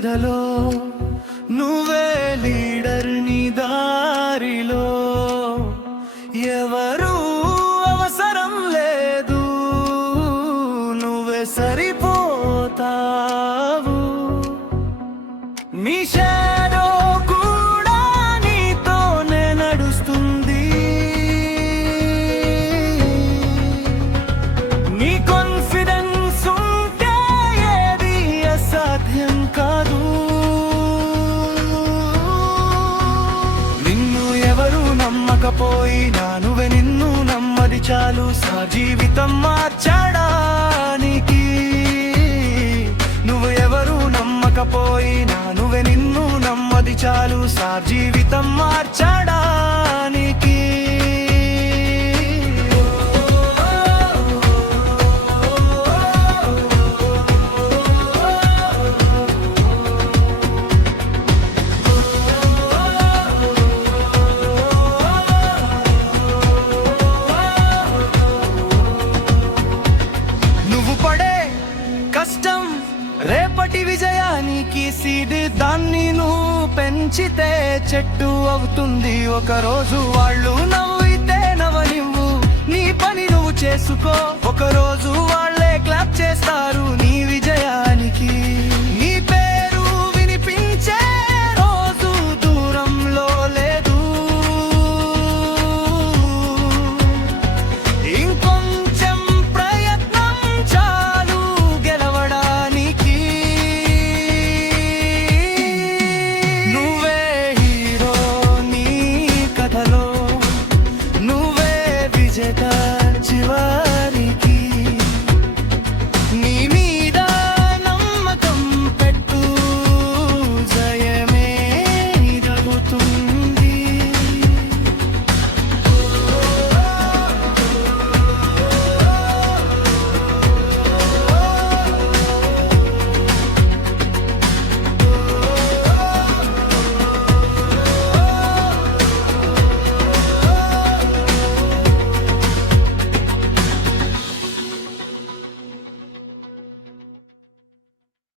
కథలో నువ్వే లీడర్ నీ దారిలో ఎవరు అవసరం లేదు నువ్వే సరిపోతావు మీ షాడో కూడా నీతోనే నడుస్తుంది నీ కాన్ఫిడెన్స్ ఉంటే ఏది అసాధ్యం కాదు నిన్ను ఎవరు నమ్మకపోయినా నువ్వే నిన్ను నమ్మది చాలు జీవితం మార్చడానికి నువ్వు ఎవరు నమ్మకపోయినా నువ్వే నిన్ను నమ్మది చాలు జీవితం మార్చడానికి కష్టం రేపటి విజయానికి సీడ్ దాన్ని నువ్వు పెంచితే చెట్టు అవుతుంది ఒకరోజు వాళ్ళు నవ్వితే నవ్వనివ్వు నీ పని నువ్వు చేసుకో ఒకరోజు వాళ్ళే క్లాప్ చేస్తారు నీ విజయానికి